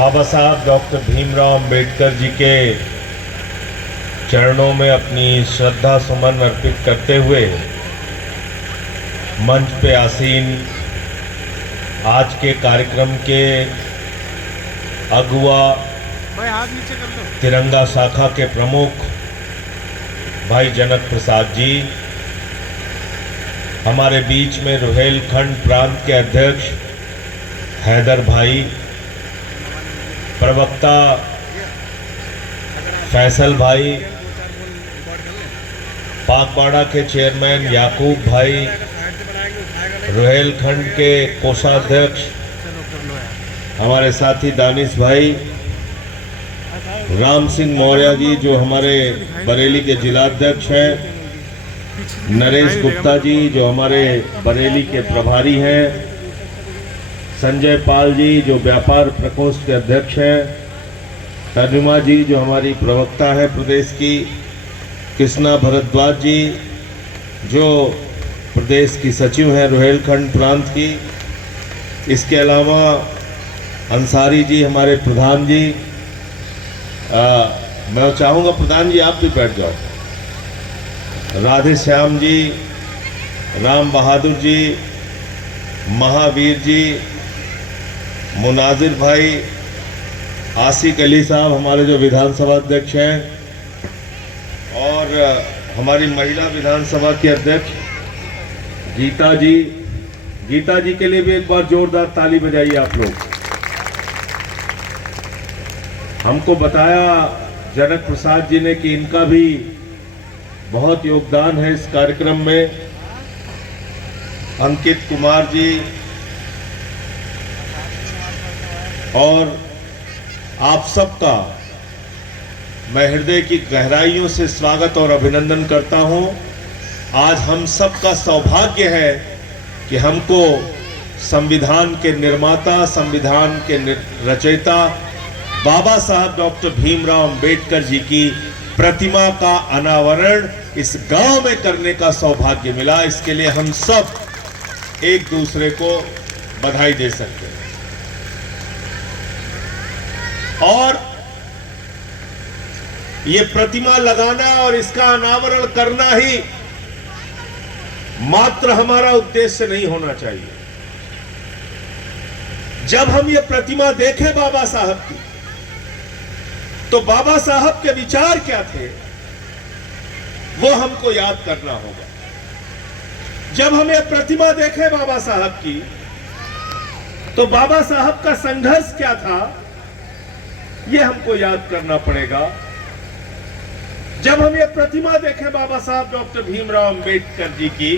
बाबा साहब डॉक्टर भीमराव अंबेडकर जी के चरणों में अपनी श्रद्धा सुमन अर्पित करते हुए मंच पे आसीन आज के कार्यक्रम के अगुआ तिरंगा शाखा के प्रमुख भाई जनक प्रसाद जी, हमारे बीच में रुहेलखंड प्रांत के अध्यक्ष हैदर भाई, प्रवक्ता फैसल भाई, पाकवाड़ा के चेयरमैन याकूब भाई, रुहेलखंड के कोषाध्यक्ष हमारे साथी दानिश भाई, राम सिंह मौर्य जी जो हमारे बरेली के जिलाध्यक्ष हैं, नरेश गुप्ता जी जो हमारे बरेली के प्रभारी हैं, संजय पाल जी जो व्यापार प्रकोष्ठ के अध्यक्ष हैं, तनुमा जी जो हमारी प्रवक्ता है प्रदेश की, कृष्णा भरद्वाज जी जो प्रदेश की सचिव हैं रुहेलखंड प्रांत की, इसके अलावा अंसारी जी हमारे प्रधान जी, मैं चाहूँगा प्रधान जी आप भी बैठ जाओ, राधे श्याम जी, राम बहादुर जी, महावीर जी, मुनाजिर भाई, आसिक अली साहब हमारे जो विधानसभा अध्यक्ष हैं, और हमारी महिला विधानसभा की अध्यक्ष गीता जी के लिए भी एक बार जोरदार ताली बजाइए आप लोग। हमको बताया जनक प्रसाद जी ने कि इनका भी बहुत योगदान है इस कार्यक्रम में। अंकित कुमार जी और आप सबका मैं हृदय की गहराइयों से स्वागत और अभिनंदन करता हूं। आज हम सबका सौभाग्य है कि हमको संविधान के निर्माता, संविधान के रचयिता बाबा साहब डॉक्टर भीमराव अंबेडकर जी की प्रतिमा का अनावरण इस गांव में करने का सौभाग्य मिला। इसके लिए हम सब एक दूसरे को बधाई दे सकते हैं। और ये प्रतिमा लगाना और इसका अनावरण करना ही मात्र हमारा उद्देश्य नहीं होना चाहिए। जब हम ये प्रतिमा देखें बाबा साहब की, तो बाबा साहब के विचार क्या थे वो हमको याद करना होगा। जब हम ये प्रतिमा देखें बाबा साहब की, तो बाबा साहब का संघर्ष क्या था ये हमको याद करना पड़ेगा। जब हम ये प्रतिमा देखें बाबा साहब डॉक्टर भीमराव अंबेडकर जी की,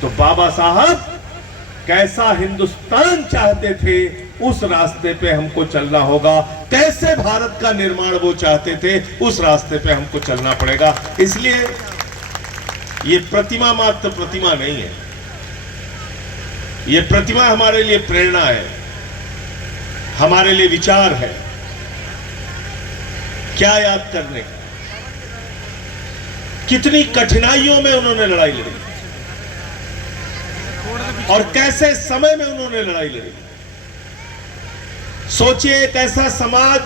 तो बाबा साहब कैसा हिंदुस्तान चाहते थे उस रास्ते पे हमको चलना होगा। कैसे भारत का निर्माण वो चाहते थे उस रास्ते पे हमको चलना पड़ेगा। इसलिए ये प्रतिमा मात्र प्रतिमा नहीं है, ये प्रतिमा हमारे लिए प्रेरणा है, हमारे लिए विचार है। क्या याद करने का, कितनी कठिनाइयों में उन्होंने लड़ाई लड़ी और कैसे समय में उन्होंने लड़ाई लड़ी। सोचिए एक ऐसा समाज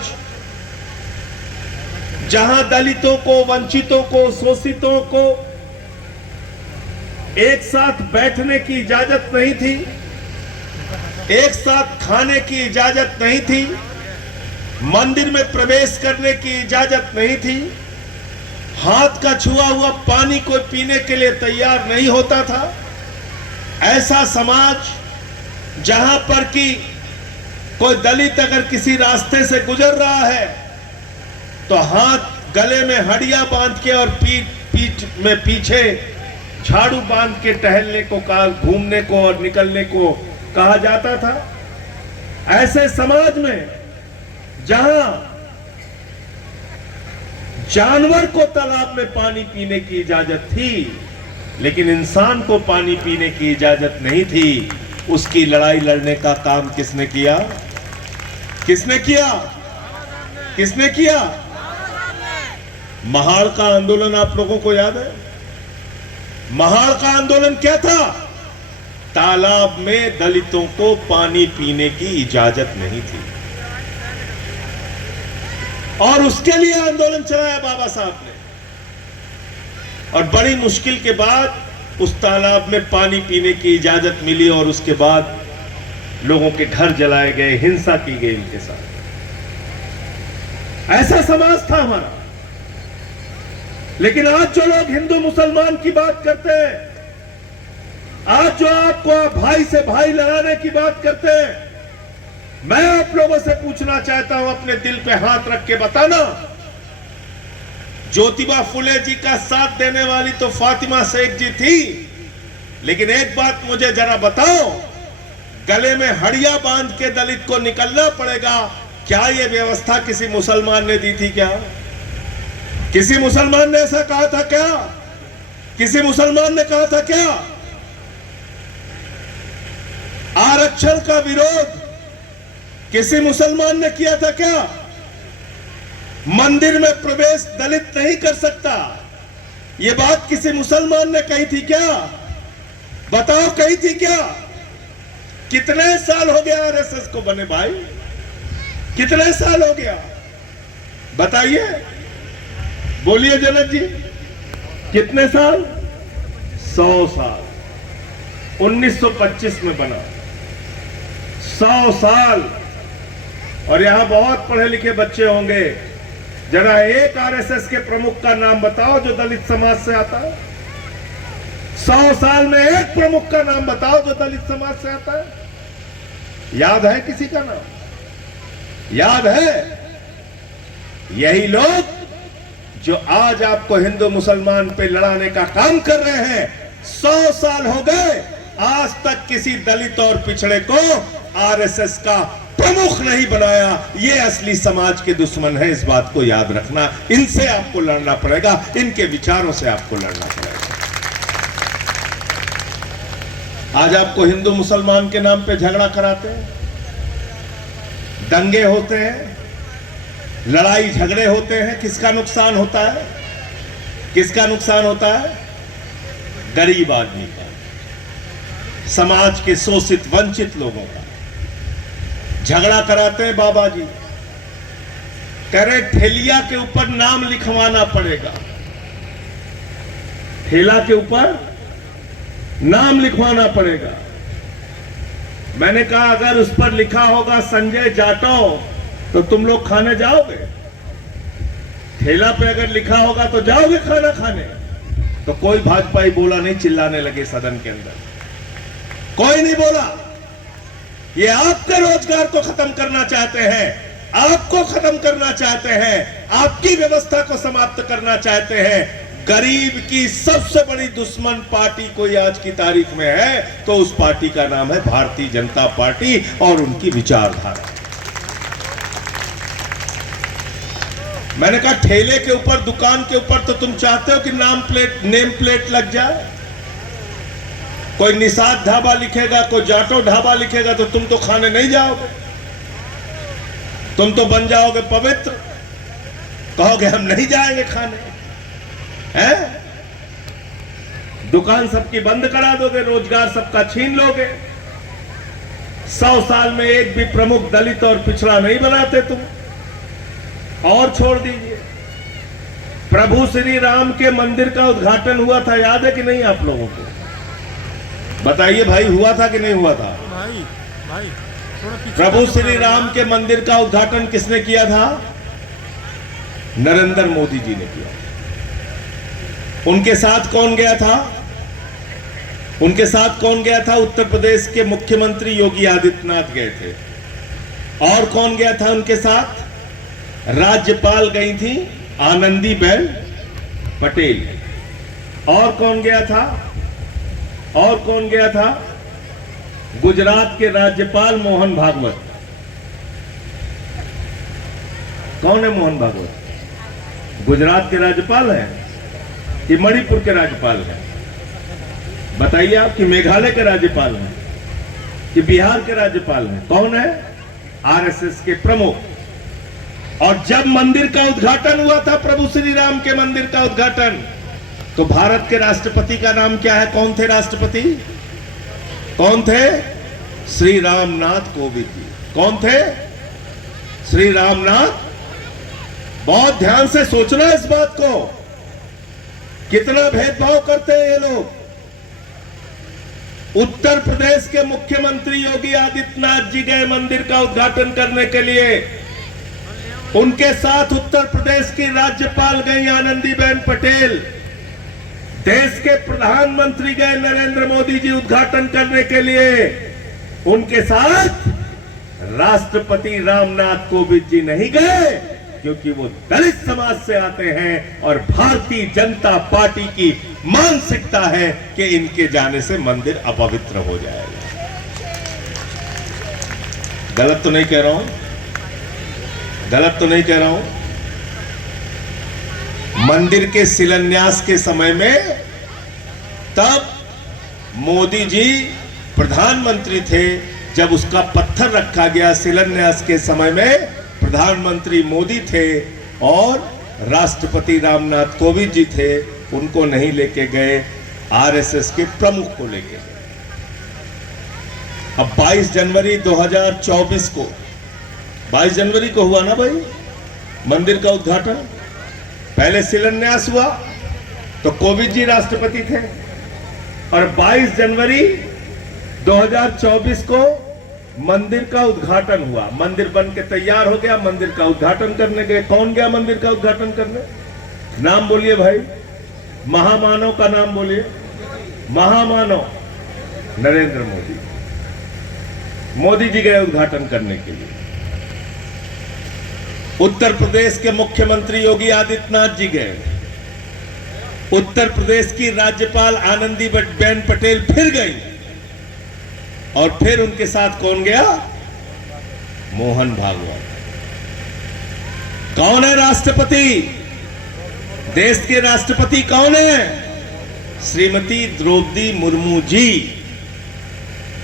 जहां दलितों को, वंचितों को, शोषितों को एक साथ बैठने की इजाजत नहीं थी, एक साथ खाने की इजाजत नहीं थी, मंदिर में प्रवेश करने की इजाजत नहीं थी, हाथ का छुआ हुआ पानी कोई पीने के लिए तैयार नहीं होता था। ऐसा समाज जहां पर कि कोई दलित अगर किसी रास्ते से गुजर रहा है तो हाथ गले में हडिया बांध के और पीठ में पीछे झाड़ू बांध के टहलने को कहा, घूमने को और निकलने को कहा जाता था। ऐसे समाज में जहां जानवर को तालाब में पानी पीने की इजाजत थी लेकिन इंसान को पानी पीने की इजाजत नहीं थी, उसकी लड़ाई लड़ने का काम किसने किया? किसने किया? किसने किया? महाड़ का आंदोलन आप लोगों को याद है? महाड़ का आंदोलन क्या था? तालाब में दलितों को पानी पीने की इजाजत नहीं थी। और उसके लिए आंदोलन चलाया बाबा साहब ने। और बड़ी मुश्किल के बाद उस तालाब में पानी पीने की इजाजत मिली और उसके बाद लोगों के घर जलाए गए, हिंसा की गई उनके साथ। ऐसा समाज था हमारा। लेकिन आज जो लोग हिंदू मुसलमान की बात करते हैं, आज जो आपको भाई से भाई लड़ाने की बात करते हैं, मैं आप लोगों से पूछना चाहता हूं, अपने दिल पे हाथ रख के बताना, ज्योतिबा फुले जी का साथ देने वाली तो फातिमा शेख जी थी, लेकिन एक बात मुझे जरा बताओ, गले में हड़िया बांध के दलित को निकलना पड़ेगा, क्या यह व्यवस्था किसी मुसलमान ने दी थी? क्या किसी मुसलमान ने ऐसा कहा था? क्या किसी मुसलमान ने कहा था? क्या आरक्षण का विरोध किसी मुसलमान ने किया था? क्या मंदिर में प्रवेश दलित नहीं कर सकता, यह बात किसी मुसलमान ने कही थी? क्या बताओ, कही थी क्या? कितने साल हो गया आरएसएस को बने भाई? कितने साल हो गया बताइए, बोलिए जनक जी, कितने साल? 100 साल। 1925 में बना, 100 साल। और यहां बहुत पढ़े लिखे बच्चे होंगे, जरा एक आरएसएस के प्रमुख का नाम बताओ जो दलित समाज से आता है। 100 साल में एक प्रमुख का नाम बताओ जो दलित समाज से आता है। याद है किसी का नाम? याद है? यही लोग जो आज आपको हिंदू मुसलमान पे लड़ाने का काम कर रहे हैं, 100 साल हो गए, आज तक किसी दलित और पिछड़े को आरएसएस का प्रमुख नहीं बनाया। ये असली समाज के दुश्मन है, इस बात को याद रखना। इनसे आपको लड़ना पड़ेगा, इनके विचारों से आपको लड़ना पड़ेगा। आज आपको हिंदू मुसलमान के नाम पे झगड़ा कराते हैं, दंगे होते हैं, लड़ाई झगड़े होते हैं। किसका नुकसान होता है? किसका नुकसान होता है? गरीब आदमी का, समाज के शोषित वंचित लोगों का। झगड़ा कराते हैं बाबा जी, कह रहे ठेलिया के ऊपर नाम लिखवाना पड़ेगा, ठेला के ऊपर नाम लिखवाना पड़ेगा। मैंने कहा अगर उस पर लिखा होगा संजय जाटव तो तुम लोग खाने जाओगे? ठेला पे अगर लिखा होगा तो जाओगे खाना खाने? तो कोई भाजपाई बोला नहीं, चिल्लाने लगे सदन के अंदर, कोई नहीं बोला। ये आपके रोजगार को खत्म करना चाहते हैं, आपको खत्म करना चाहते हैं, आपकी व्यवस्था को समाप्त करना चाहते हैं। गरीब की सबसे बड़ी दुश्मन पार्टी कोई आज की तारीख में है तो उस पार्टी का नाम है भारतीय जनता पार्टी और उनकी विचारधारा। मैंने कहा ठेले के ऊपर, दुकान के ऊपर तो तुम चाहते हो कि नेम प्लेट लग जाए। कोई निषाद ढाबा लिखेगा, कोई जाटो ढाबा लिखेगा तो तुम तो खाने नहीं जाओगे, तुम तो बन जाओगे पवित्र, कहोगे हम नहीं जाएंगे खाने, हैं? दुकान सबकी बंद करा दोगे, रोजगार सबका छीन लोगे। 100 साल में एक भी प्रमुख दलित और पिछड़ा नहीं बनाते तुम। और छोड़ दीजिए, प्रभु श्री राम के मंदिर का उद्घाटन हुआ था, याद है कि नहीं आप लोगों को? बताइए भाई, हुआ था कि नहीं हुआ था? भाई प्रभु श्री राम के मंदिर का उद्घाटन किसने किया था? नरेंद्र मोदी जी ने किया। उनके साथ कौन गया था? उनके साथ कौन गया था? उत्तर प्रदेश के मुख्यमंत्री योगी आदित्यनाथ गए थे। और कौन गया था उनके साथ? राज्यपाल गई थी आनंदीबेन पटेल। और कौन गया था? और कौन गया था? गुजरात के राज्यपाल मोहन भागवत। कौन है मोहन भागवत? गुजरात के राज्यपाल हैं कि मणिपुर के राज्यपाल हैं? बताइए आप, कि मेघालय के राज्यपाल हैं कि बिहार के राज्यपाल हैं? कौन है? आरएसएस के प्रमुख। और जब मंदिर का उद्घाटन हुआ था, प्रभु श्री राम के मंदिर का उद्घाटन, तो भारत के राष्ट्रपति का नाम क्या है? कौन थे राष्ट्रपति? कौन थे? श्री रामनाथ कोविंद जी। कौन थे? श्री रामनाथ बहुत ध्यान से सोचना इस बात को, कितना भेदभाव करते हैं ये लोग। उत्तर प्रदेश के मुख्यमंत्री योगी आदित्यनाथ जी गए मंदिर का उद्घाटन करने के लिए, उनके साथ उत्तर प्रदेश की राज्यपाल गई आनंदीबेन पटेल, देश के प्रधानमंत्री गए नरेंद्र मोदी जी उद्घाटन करने के लिए, उनके साथ राष्ट्रपति रामनाथ कोविंद जी नहीं गए क्योंकि वो दलित समाज से आते हैं और भारतीय जनता पार्टी की मानसिकता है कि इनके जाने से मंदिर अपवित्र हो जाएगा। गलत तो नहीं कह रहा हूं, गलत तो नहीं कह रहा हूं। मंदिर के शिलान्यास के समय में तब मोदी जी प्रधानमंत्री थे, जब उसका पत्थर रखा गया शिलान्यास के समय में प्रधानमंत्री मोदी थे और राष्ट्रपति रामनाथ कोविंद जी थे, उनको नहीं लेके गए, आरएसएस के प्रमुख को लेके गए। अब 22 जनवरी 2024 को, 22 जनवरी को हुआ ना भाई मंदिर का उद्घाटन। पहले शिलान्यास हुआ तो कोविंद जी राष्ट्रपति थे और 22 जनवरी 2024 को मंदिर का उद्घाटन हुआ। मंदिर बन के तैयार हो गया, मंदिर का उद्घाटन करने गए। कौन गया मंदिर का उद्घाटन करने? नाम बोलिए भाई, महामानव का नाम बोलिए। महामानव नरेंद्र मोदी। मोदी जी गए उद्घाटन करने के लिए। उत्तर प्रदेश के मुख्यमंत्री योगी आदित्यनाथ जी गए। उत्तर प्रदेश की राज्यपाल आनंदीबेन पटेल फिर गई और फिर उनके साथ कौन गया? मोहन भागवत। कौन है राष्ट्रपति? देश के राष्ट्रपति कौन है? श्रीमती द्रौपदी मुर्मू जी।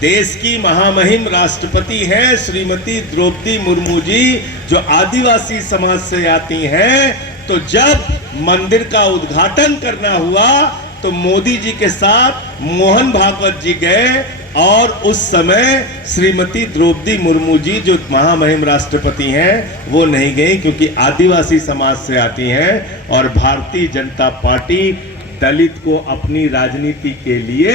देश की महामहिम राष्ट्रपति हैं श्रीमती द्रौपदी मुर्मू जी, जो आदिवासी समाज से आती हैं। तो जब मंदिर का उद्घाटन करना हुआ तो मोदी जी के साथ मोहन भागवत जी गए और उस समय श्रीमती द्रौपदी मुर्मू जी, जो महामहिम राष्ट्रपति हैं, वो नहीं गई क्योंकि आदिवासी समाज से आती हैं। और भारतीय जनता पार्टी दलित को अपनी राजनीति के लिए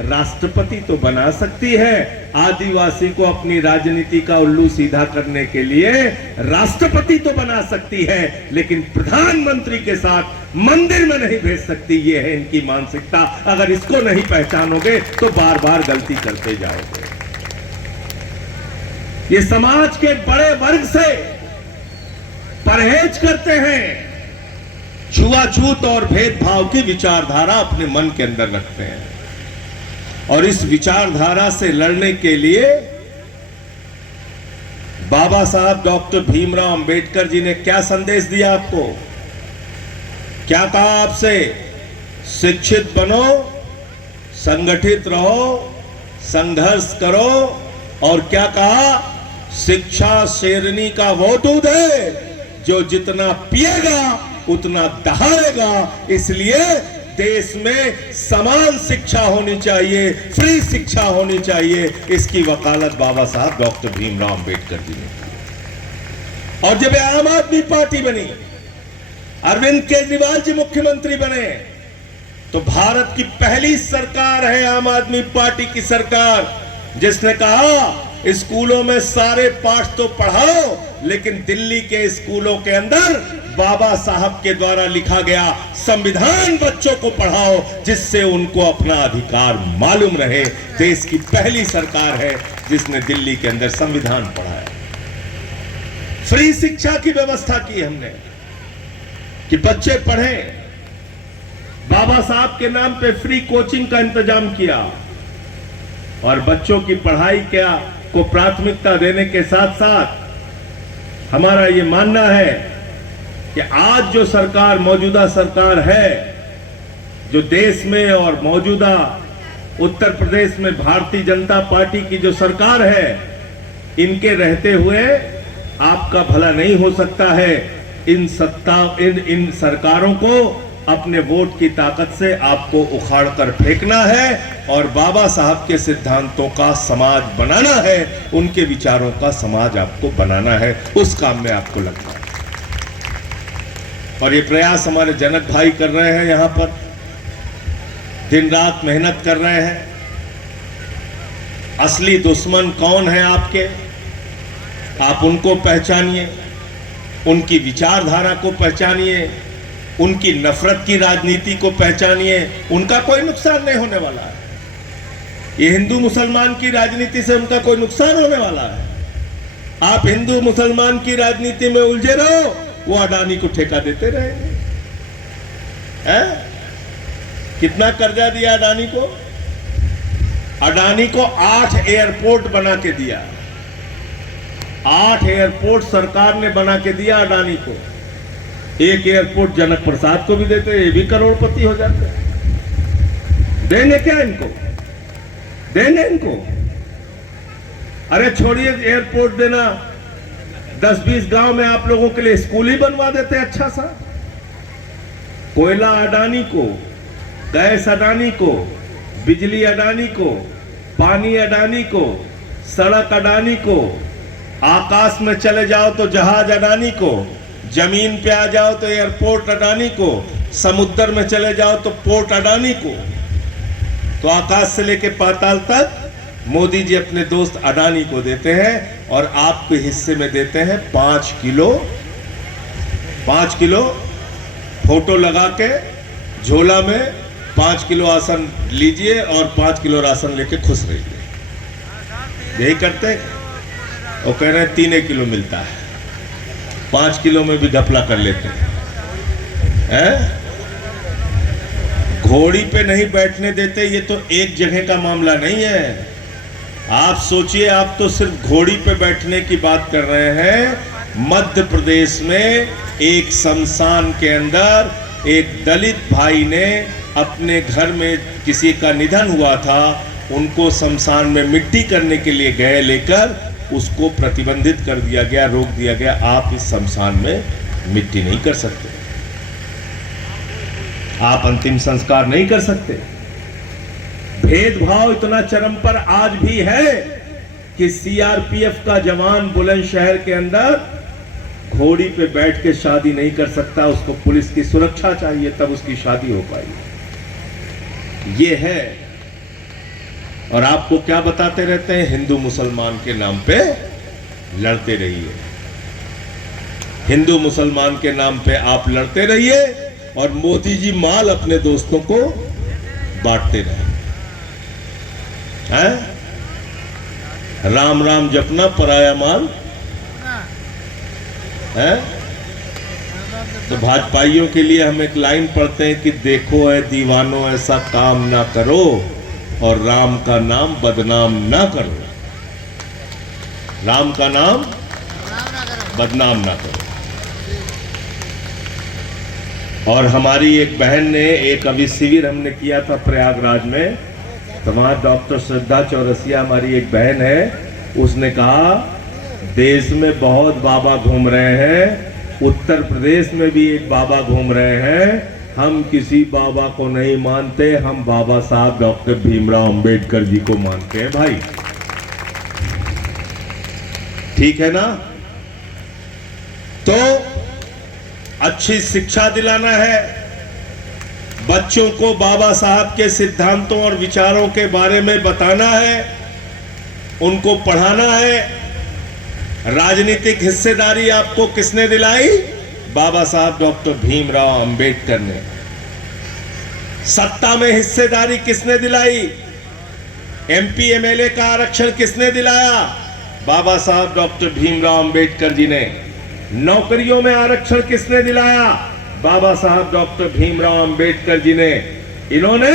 राष्ट्रपति तो बना सकती है, आदिवासी को अपनी राजनीति का उल्लू सीधा करने के लिए राष्ट्रपति तो बना सकती है, लेकिन प्रधानमंत्री के साथ मंदिर में नहीं भेज सकती। ये है इनकी मानसिकता। अगर इसको नहीं पहचानोगे तो बार बार गलती करते जाओगे। ये समाज के बड़े वर्ग से परहेज करते हैं, छुआछूत और भेदभाव की विचारधारा अपने मन के अंदर रखते हैं। और इस विचारधारा से लड़ने के लिए बाबा साहब डॉक्टर भीमराव अंबेडकर जी ने क्या संदेश दिया आपको? क्या कहा आपसे? शिक्षित बनो, संगठित रहो, संघर्ष करो। और क्या कहा? शिक्षा शेरनी का वो दूध है जो जितना पिएगा उतना दहाड़ेगा। इसलिए देश में समान शिक्षा होनी चाहिए, फ्री शिक्षा होनी चाहिए। इसकी वकालत बाबा साहब डॉक्टर भीमराव अंबेडकर जी ने की। और जब आम आदमी पार्टी बनी, अरविंद केजरीवाल जी मुख्यमंत्री बने, तो भारत की पहली सरकार है आम आदमी पार्टी की सरकार, जिसने कहा स्कूलों में सारे पाठ तो पढ़ाओ, लेकिन दिल्ली के स्कूलों के अंदर बाबा साहब के द्वारा लिखा गया संविधान बच्चों को पढ़ाओ, जिससे उनको अपना अधिकार मालूम रहे। देश की पहली सरकार है जिसने दिल्ली के अंदर संविधान पढ़ाया। फ्री शिक्षा की व्यवस्था की हमने कि बच्चे पढ़ें। बाबा साहब के नाम पे फ्री कोचिंग का इंतजाम किया और बच्चों की पढ़ाई को प्राथमिकता देने के साथ साथ हमारा ये मानना है कि आज जो सरकार, मौजूदा सरकार है, जो देश में और मौजूदा उत्तर प्रदेश में भारतीय जनता पार्टी की जो सरकार है, इनके रहते हुए आपका भला नहीं हो सकता है। इन सरकारों को अपने वोट की ताकत से आपको उखाड़ कर फेंकना है और बाबा साहब के सिद्धांतों का समाज बनाना है, उनके विचारों का समाज आपको बनाना है। उस काम में आपको लगना है। और ये प्रयास हमारे जनक भाई कर रहे हैं, यहाँ पर दिन रात मेहनत कर रहे हैं। असली दुश्मन कौन है आपके, आप उनको पहचानिए, उनकी विचारधारा को पहचानिए, उनकी नफरत की राजनीति को पहचानिए। उनका कोई नुकसान नहीं होने वाला है। ये हिंदू मुसलमान की राजनीति से उनका कोई नुकसान होने वाला है। आप हिंदू मुसलमान की राजनीति में उलझे रहो, वो अडानी को ठेका देते रहेंगे। कितना कर्जा दिया अडानी को? अडानी को 8 एयरपोर्ट बना के दिया। 8 एयरपोर्ट सरकार ने बना के दिया अडानी को। एक एयरपोर्ट जनक प्रसाद को भी देते, ये भी करोड़पति हो जाते। देंगे क्या इनको? देंगे इनको? अरे छोड़िए एयरपोर्ट देना, 10-20 गांव में आप लोगों के लिए स्कूल ही बनवा देते अच्छा सा। कोयला अडानी को, गैस अडानी को, बिजली अडानी को, पानी अडानी को, सड़क अडानी को, आकाश में चले जाओ तो जहाज अडानी को, जमीन पे आ जाओ तो एयरपोर्ट अडानी को, समुद्र में चले जाओ तो पोर्ट अडानी को। तो आकाश से लेके पाताल तक मोदी जी अपने दोस्त अडानी को देते हैं और आपके हिस्से में देते हैं 5 किलो। 5 किलो फोटो लगा के झोला में 5 किलो आसन लीजिए और 5 किलो राशन लेके खुश रहिए। यही करते हैं। वो कह रहे हैं 3 किलो मिलता है, 5 किलो में भी घपला कर लेते हैं। घोड़ी पे नहीं बैठने देते, ये तो एक जगह का मामला नहीं है। आप सोचिए, आप तो सिर्फ घोड़ी पे बैठने की बात कर रहे हैं। मध्य प्रदेश में एक शमशान के अंदर एक दलित भाई ने अपने घर में किसी का निधन हुआ था, उनको शमशान में मिट्टी करने के लिए गए लेकर, उसको प्रतिबंधित कर दिया गया, रोक दिया गया। आप इस शमशान में मिट्टी नहीं कर सकते, आप अंतिम संस्कार नहीं कर सकते। भेदभाव इतना चरम पर आज भी है कि सीआरपीएफ का जवान बुलंदशहर के अंदर घोड़ी पे बैठ के शादी नहीं कर सकता, उसको पुलिस की सुरक्षा चाहिए, तब उसकी शादी हो पाई। ये है। और आपको क्या बताते रहते हैं? हिंदू मुसलमान के नाम पे लड़ते रहिए, हिंदू मुसलमान के नाम पे आप लड़ते रहिए और मोदी जी माल अपने दोस्तों को बांटते रहे। राम राम जपना, पराया माल है। तो भाजपाइयों के लिए हम एक लाइन पढ़ते हैं कि देखो है दीवानों ऐसा काम ना करो और राम का नाम बदनाम ना करो। राम का नाम बदनाम ना करो। और हमारी एक बहन ने, एक अभी शिविर हमने किया था प्रयागराज में, तो वहाँ डॉक्टर श्रद्धा चौरसिया हमारी एक बहन है, उसने कहा देश में बहुत बाबा घूम रहे हैं, उत्तर प्रदेश में भी एक बाबा घूम रहे हैं, हम किसी बाबा को नहीं मानते, हम बाबा साहब डॉक्टर भीमराव अंबेडकर जी को मानते हैं। भाई ठीक है ना? तो अच्छी शिक्षा दिलाना है, बच्चों को बाबा साहब के सिद्धांतों और विचारों के बारे में बताना है, उनको पढ़ाना है। राजनीतिक हिस्सेदारी आपको किसने दिलाई? बाबा साहब डॉक्टर भीमराव अंबेडकर ने। सत्ता में हिस्सेदारी किसने दिलाई? एमपी एमएलए का आरक्षण किसने दिलाया? बाबा साहब डॉक्टर भीमराव अंबेडकर जी ने। नौकरियों में आरक्षण किसने दिलाया? बाबा साहब डॉक्टर भीमराव अंबेडकर जी ने। इन्होंने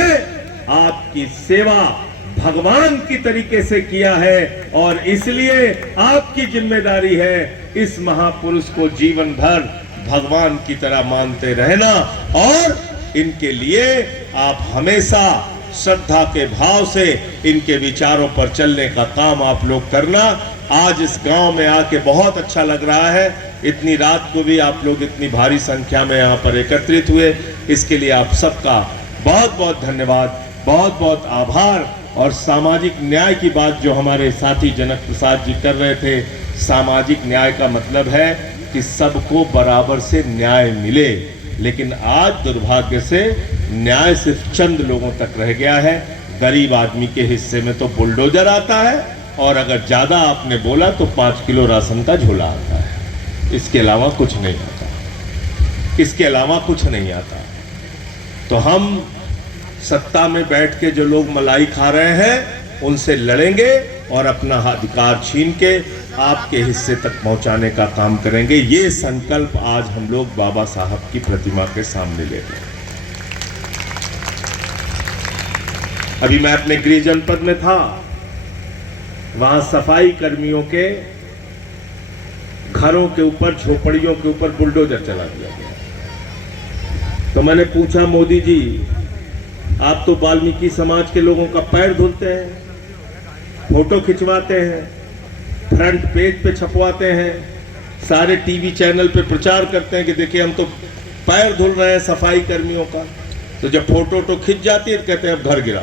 आपकी सेवा भगवान की तरीके से किया है और इसलिए आपकी जिम्मेदारी है इस महापुरुष को जीवन भर भगवान की तरह मानते रहना और इनके लिए आप हमेशा श्रद्धा के भाव से इनके विचारों पर चलने का काम आप लोग करना। आज इस गांव में आके बहुत अच्छा लग रहा है। इतनी रात को भी आप लोग इतनी भारी संख्या में यहाँ पर एकत्रित हुए, इसके लिए आप सबका बहुत बहुत धन्यवाद, बहुत बहुत आभार। और सामाजिक न्याय की बात जो हमारे साथी जनक प्रसाद जी कर रहे थे, सामाजिक न्याय का मतलब है कि सबको बराबर से न्याय मिले। लेकिन आज दुर्भाग्य से न्याय सिर्फ चंद लोगों तक रह गया है। गरीब आदमी के हिस्से में तो बुलडोजर आता है, और अगर ज़्यादा आपने बोला तो 5 किलो राशन का झोला आता है। इसके अलावा कुछ नहीं आता, इसके अलावा कुछ नहीं आता। तो हम सत्ता में बैठ के जो लोग मलाई खा रहे हैं उनसे लड़ेंगे और अपना अधिकार छीन के आपके हिस्से तक पहुंचाने का काम करेंगे। ये संकल्प आज हम लोग बाबा साहब की प्रतिमा के सामने ले रहे हैं। अभी मैं अपने गृह जनपद में था, वहां सफाई कर्मियों के घरों के ऊपर, झोपड़ियों के ऊपर बुलडोजर चला दिया गया। तो मैंने पूछा, मोदी जी आप तो वाल्मीकि समाज के लोगों का पैर धुलते हैं, फोटो खिंचवाते हैं, फ्रंट पेज पे छपवाते हैं, सारे टीवी चैनल पे प्रचार करते हैं कि देखिए हम तो पैर धुल रहे हैं सफाई कर्मियों का। तो जब फोटो खिंच जाती है तो कहते हैं अब घर गिरा।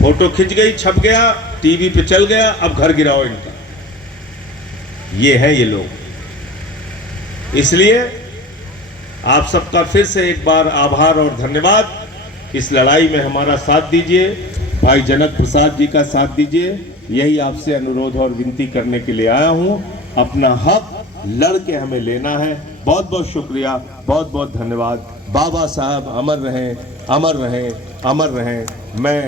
फोटो खिंच गई, छप गया, टीवी पे चल गया, अब घर गिराओ इनका। ये है ये लोग। इसलिए आप सबका फिर से एक बार आभार और धन्यवाद। इस लड़ाई में हमारा साथ दीजिए, भाई जनक प्रसाद जी का साथ दीजिए। यही आपसे अनुरोध और विनती करने के लिए आया हूं। अपना हक लड़ के हमें लेना है। बहुत बहुत शुक्रिया, बहुत बहुत धन्यवाद। बाबा साहब अमर रहें, अमर रहें, अमर रहें। मैं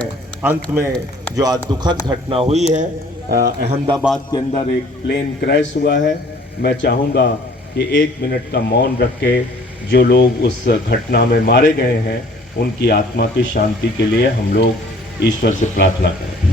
अंत में जो आज दुखद घटना हुई है, अहमदाबाद के अंदर एक प्लेन क्रैश हुआ है, मैं चाहूँगा कि 1 मिनट का मौन रख के जो लोग उस घटना में मारे गए हैं उनकी आत्मा की शांति के लिए हम लोग ईश्वर से प्रार्थना करें।